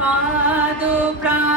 पादो प्रा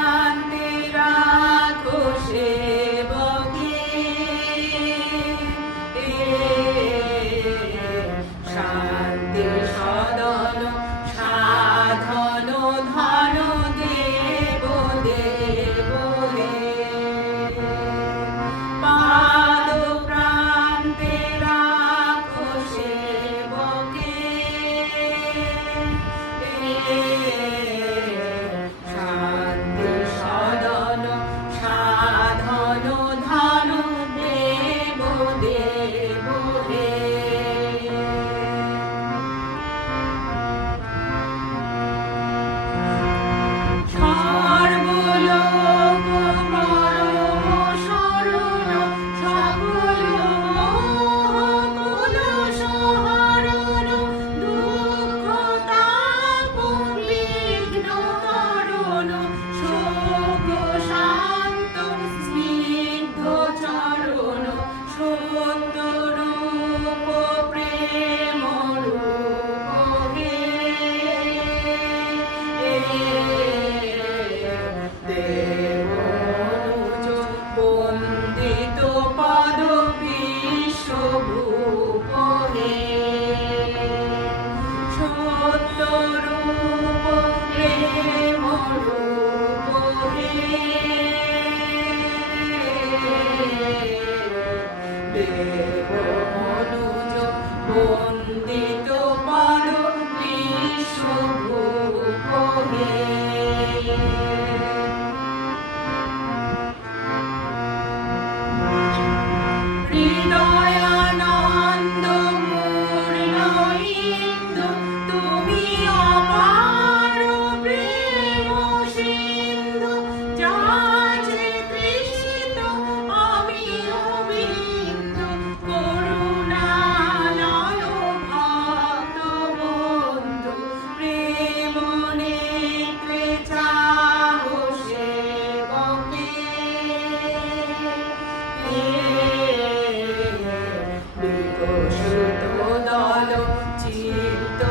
দেবনুজ বন্দিত পদ বিশ্বভূপ চিত্ত